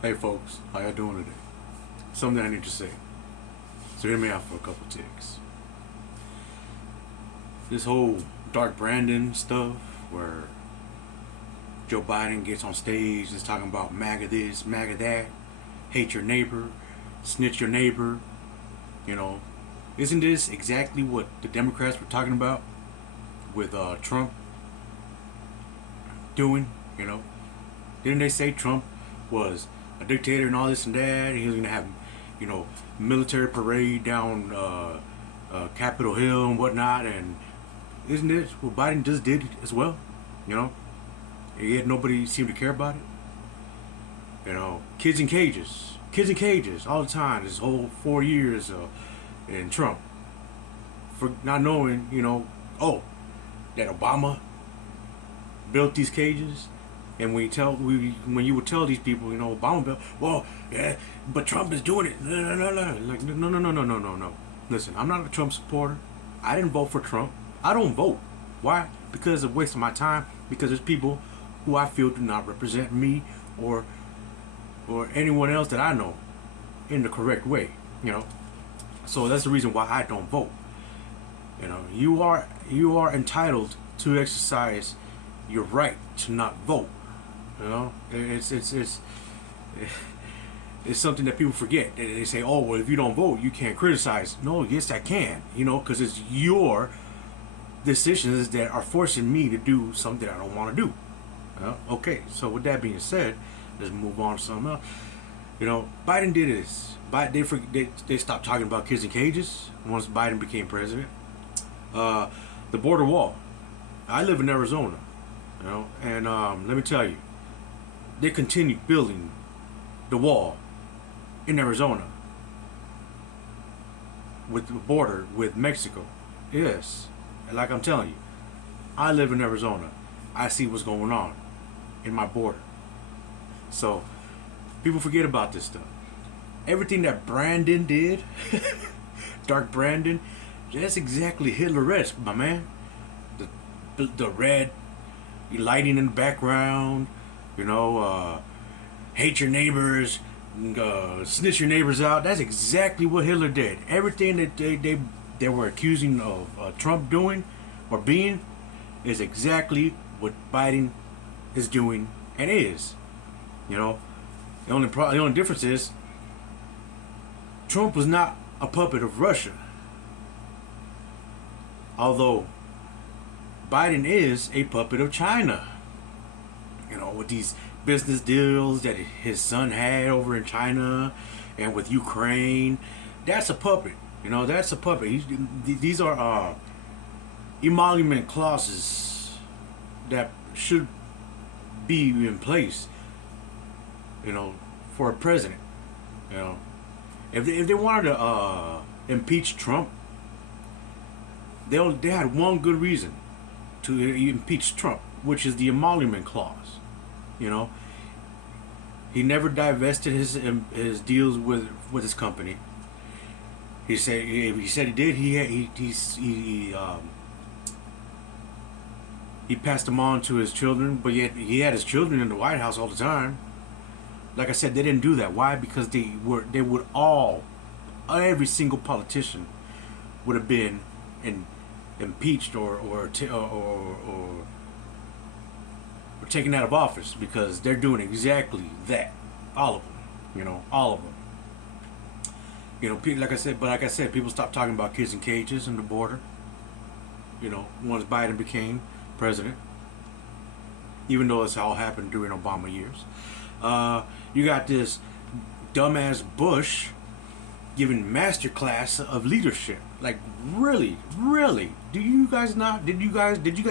Hey folks, how y'all doing today? Something I need to say. So hear me out for a couple ticks. This whole Dark Brandon stuff where Joe Biden gets on stage and is talking about MAGA this, MAGA that, hate your neighbor, snitch your neighbor, you know. Isn't this exactly what the Democrats were talking about with Trump doing, you know? Didn't they say Trump was a dictator and all this and that? He was going to have, military parade down Capitol Hill and whatnot. And isn't it what Biden just did as well? You know, yet nobody seemed to care about it. You know, kids in cages all the time. This whole 4 years in Trump for not knowing, that Obama built these cages. And when you would tell these people, Obama built, well, yeah, but Trump is doing it. Like, no. Listen, I'm not a Trump supporter. I didn't vote for Trump. I don't vote. Why? Because it's a waste of my time. Because there's people who I feel do not represent me or anyone else that I know in the correct way. So that's the reason why I don't vote. You are entitled to exercise your right to not vote. It's something that people forget. They say, oh, well, if you don't vote, you can't criticize. No, yes, I can. Because it's your decisions that are forcing me to do something I don't want to do. Okay, so with that being said, let's move on to something else. Biden did this. They stopped talking about kids in cages once Biden became president. The border wall. I live in Arizona, and let me tell you, they continued building the wall in Arizona with the border with Mexico. Yes, and like I'm telling you, I live in Arizona. I see what's going on in my border. So people forget about this stuff. Everything that Brandon did, Dark Brandon, that's exactly Hitler-esque, my man. The red lighting in the background, hate your neighbors, snitch your neighbors out. That's exactly what Hitler did. Everything that they were accusing of Trump doing or being is exactly what Biden is doing and is. The only difference is Trump was not a puppet of Russia, although Biden is a puppet of China. With these business deals that his son had over in China and with Ukraine. That's a puppet. That's a puppet. These are emolument clauses that should be in place, for a president. If they wanted to impeach Trump, they had one good reason to impeach Trump, which is the emolument clause. He never divested his deals with his company. He said he did. He passed them on to his children, but yet he had his children in the White House all the time. Like I said, they didn't do that. Why? Because every single politician would have been impeached or taken out of office because they're doing exactly that. All of them. All of them. Like I said, people stopped talking about kids in cages and the border. Once Biden became president, even though it's all happened during Obama years. You got this dumbass Bush giving masterclass of leadership. Like, really? Did you guys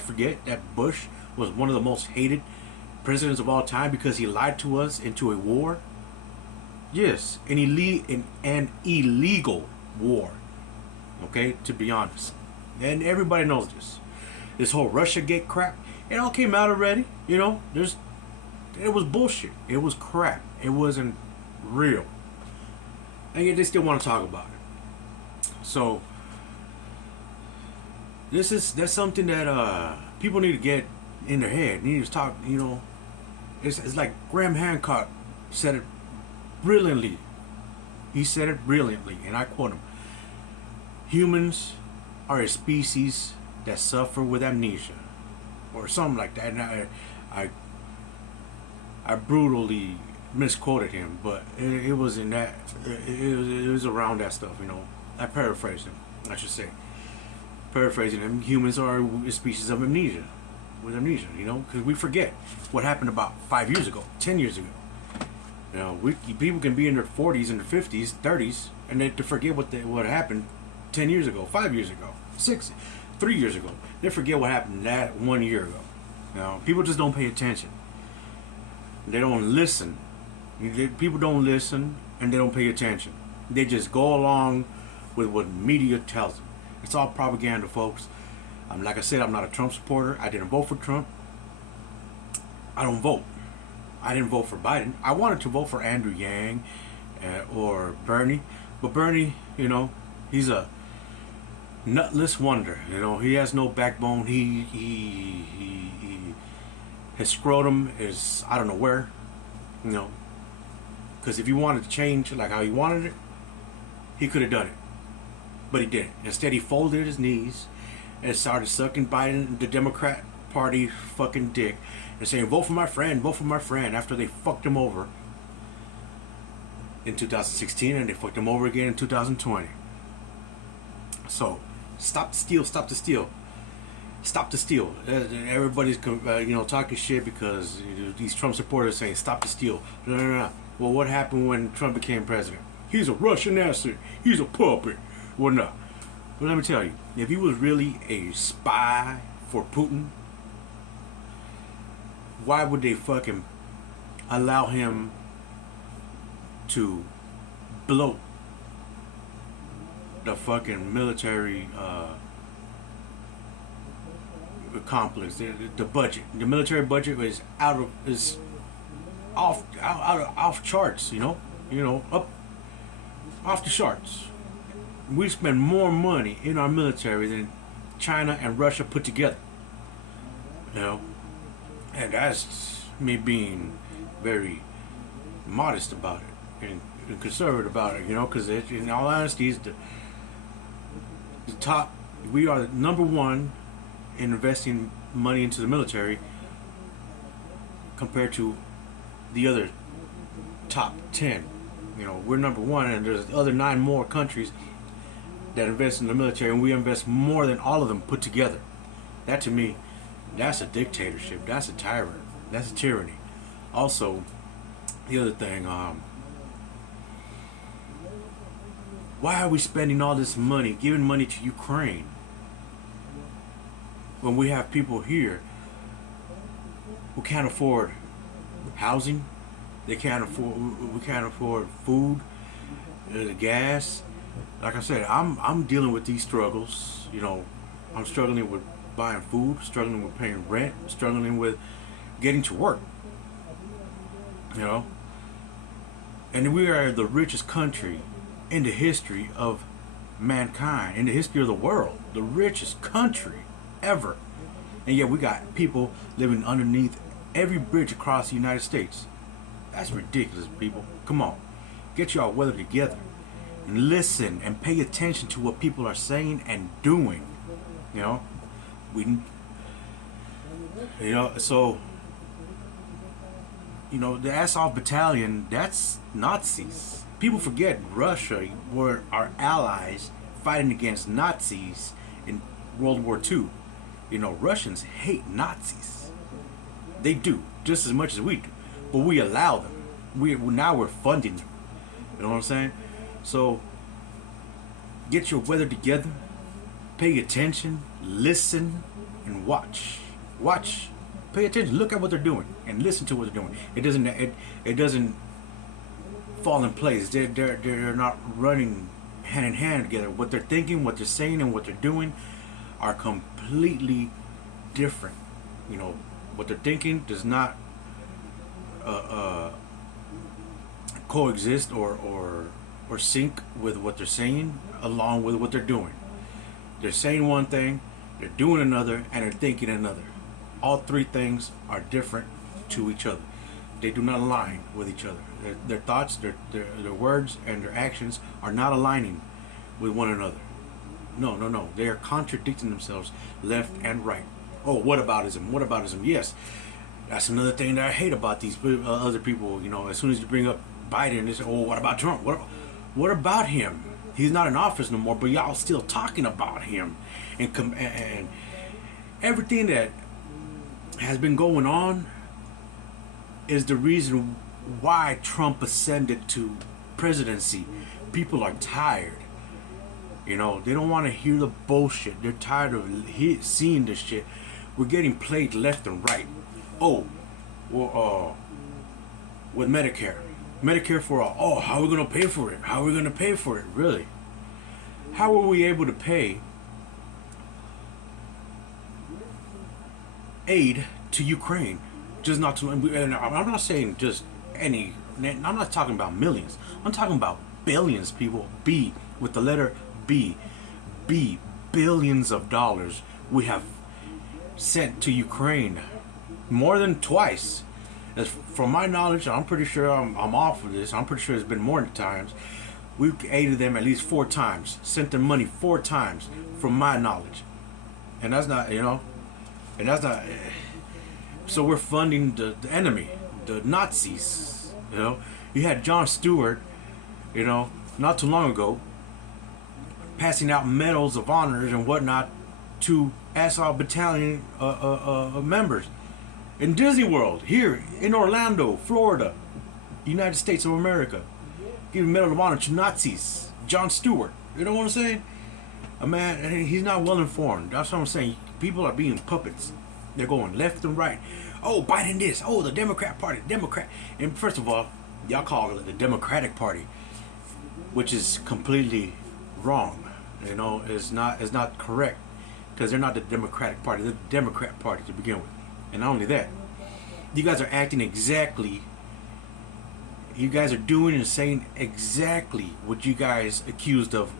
forget that Bush was one of the most hated presidents of all time because he lied to us into a war? Yes, an illegal war. Okay, to be honest. And everybody knows this. This whole Russiagate crap, it all came out already. It was bullshit. It was crap. It wasn't real. And yet they still want to talk about it. So that's something that people need to get in their head. They need to talk. It's like Graham Hancock said it brilliantly. He said it brilliantly, and I quote him: "Humans are a species that suffer with amnesia," or something like that. And I brutally misquoted him, but it was in that. It was around that stuff, you know. I paraphrased him, I should say. Paraphrasing him, humans are a species of amnesia, with amnesia, you know, because we forget what happened about 5 years ago, 10 years ago. You know, people can be in their 40s and their 50s, 30s, and they to forget what happened 10 years ago, 5 years ago, 3 years ago. They forget what happened that 1 year ago. You know, people just don't pay attention. They don't listen. People don't listen, and they don't pay attention. They just go along with what media tells them. It's all propaganda, folks. Like I said, I'm not a Trump supporter. I didn't vote for Trump. I don't vote. I didn't vote for Biden. I wanted to vote for Andrew Yang or Bernie. But Bernie, you know, he's a nutless wonder. You know, he has no backbone. His scrotum is, I don't know where. You know, because if he wanted to change like how he wanted it, he could have done it. But he didn't. Instead, he folded his knees and started sucking Biden, the Democrat Party, fucking dick, and saying, vote for my friend, after they fucked him over in 2016 and they fucked him over again in 2020. So, stop the steal, stop the steal. Stop the steal. Everybody's talking shit because these Trump supporters saying, stop the steal. No. Well, what happened when Trump became president? He's a Russian asset. He's a puppet. Well, no. But let me tell you, if he was really a spy for Putin, why would they fucking allow him to bloat the fucking military complex? The budget, the military budget is off charts. You know, up off the charts. We spend more money in our military than China and Russia put together. You know, and that's me being very modest about it and conservative about it. You know, because in all honesty, it's the top. We are number one in investing money into the military compared to the other top 10. You know, we're number one, and there's other 9 more countries that invest in the military, and we invest more than all of them put together. That, to me, that's a dictatorship. That's a tyrant. That's a tyranny. Also, the other thing, why are we spending all this money, giving money to Ukraine, when we have people here who can't afford housing? We can't afford food, gas. Like I said, I'm dealing with these struggles. You know, I'm struggling with buying food, struggling with paying rent, struggling with getting to work. You know, and we are the richest country in the history of mankind, in the history of the world, the richest country ever. And yet we got people living underneath every bridge across the United States. That's ridiculous, people. Come on, get y'all weather together and listen and pay attention to what people are saying and doing. You know, so, you know, the Azov Battalion, that's Nazis. People forget Russia were our allies fighting against Nazis in World War II. You know, Russians hate Nazis. They do, just as much as we do. But we allow them. Now we're funding them. You know what I'm saying? So, get your weather together. Pay attention. Listen. And watch. Watch. Pay attention. Look at what they're doing. And listen to what they're doing. It doesn't fall in place. They're not running hand in hand together. What they're thinking, what they're saying, and what they're doing are completely different. You know, what they're thinking does not coexist or sync with what they're saying along with what they're doing. They're saying one thing, they're doing another, and they're thinking another. All three things are different to each other. They do not align with each other. Their thoughts, their words, and their actions are not aligning with one another. No, no, no. They are contradicting themselves left and right. Oh, whataboutism? Whataboutism? Yes, that's another thing that I hate about these other people. You know, as soon as you bring up Biden, they say, "Oh, what about Trump? What about him? He's not in office no more, but y'all still talking about him." And everything that has been going on is the reason why Trump ascended to presidency. People are tired. You know, they don't want to hear the bullshit. They're tired of seeing this shit. We're getting played left and right. Oh, well, with Medicare for all. Oh, how are we going to pay for it? How are we going to pay for it? Really? How were we able to pay aid to Ukraine? Just not to, and I'm not saying just any, I'm not talking about millions. I'm talking about billions, people. B, with the letter B. Billions of dollars we have sent to Ukraine. More than twice. As from my knowledge, I'm pretty sure I'm off of this. I'm pretty sure it's been more times. We've aided them at least 4 times. Sent them money 4 times from my knowledge. And that's not, you know, and that's not, so we're funding the enemy, the Nazis, you know. You had Jon Stewart, you know, not too long ago, passing out medals of honors and whatnot to Assault Battalion members in Disney World, here in Orlando, Florida, United States of America, giving Medal of Honor to Nazis. Jon Stewart, you know what I'm saying? A man, he's not well informed. That's what I'm saying. People are being puppets. They're going left and right. Oh, Biden this. Oh, the Democrat Party, Democrat. And first of all, y'all call it the Democratic Party, which is completely wrong. You know, it's not correct, because they're not the Democratic Party. They're the Democrat Party to begin with. And not only that, you guys are acting exactly. You guys are doing and saying exactly what you guys accused of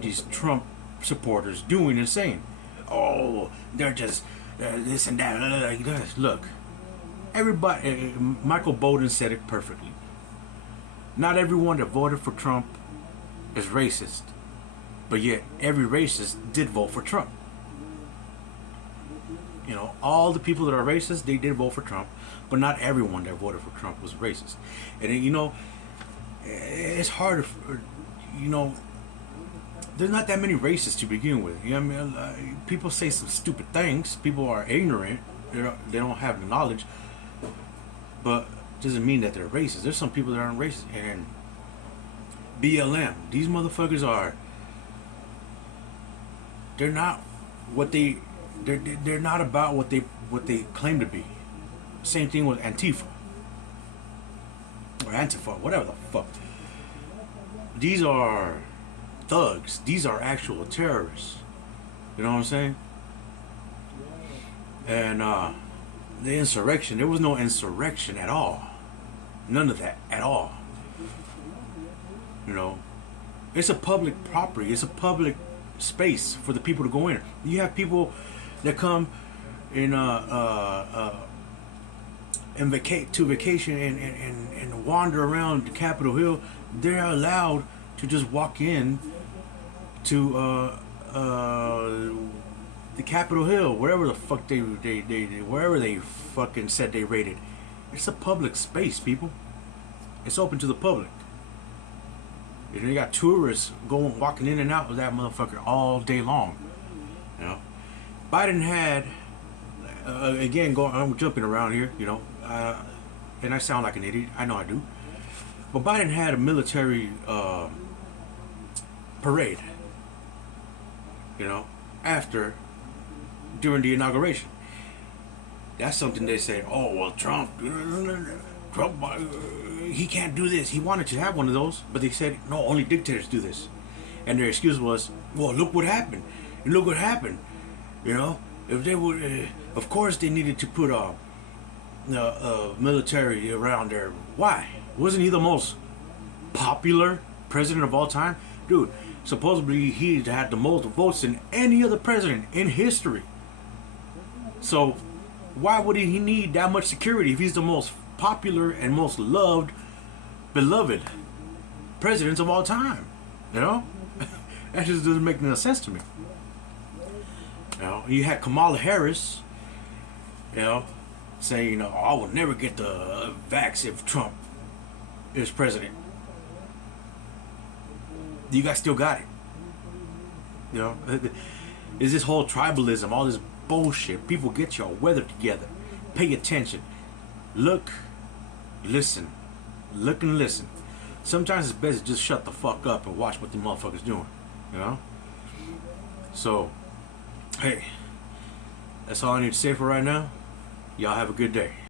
these Trump supporters doing and saying. Oh, they're just this and that. Look, everybody. Michael Bowden said it perfectly. Not everyone that voted for Trump is racist, but yet every racist did vote for Trump. You know, all the people that are racist, they did vote for Trump, but not everyone that voted for Trump was racist. And you know, it's hard to, you know, there's not that many racists to begin with. You know what I mean? People say some stupid things. People are ignorant. They don't have the knowledge. But it doesn't mean that they're racist. There's some people that aren't racist. And BLM, these motherfuckers are. They're not what they. They're not about what they claim to be. Same thing with Antifa. Or Antifa, whatever the fuck. These are thugs. These are actual terrorists. You know what I'm saying? And the insurrection, there was no insurrection at all. None of that at all. You know, it's a public property. It's a public space for the people to go in. You have people that come in vacation and wander around Capitol Hill. They're allowed to just walk in to the Capitol Hill, wherever the fuck they wherever they fucking said they raided. It's a public space, people. It's open to the public. And you got tourists walking in and out of that motherfucker all day long. You know, Biden had again. I'm jumping around here, you know, and I sound like an idiot. I know I do. But Biden had a military parade. You know, during the inauguration. That's something they say. Oh well, Trump, he can't do this. He wanted to have one of those, but they said no, only dictators do this. And their excuse was, well, look what happened. And look what happened. You know, if they would, of course, they needed to put military around there. Why? Wasn't he the most popular president of all time, dude? Supposedly he had the most votes than any other president in history. So why would he need that much security if he's the most popular and most loved, beloved presidents of all time. You know, that just doesn't make no sense to me. You know, you had Kamala Harris, you know, saying, you know, I will never get the vax if Trump is president. You guys still got it. You know, is this whole tribalism, all this bullshit. People, get your weather together. Pay attention. Look, listen. Look and listen. Sometimes it's best to just shut the fuck up and watch what the motherfuckers doing. You know? So, hey, that's all I need to say for right now. Y'all have a good day.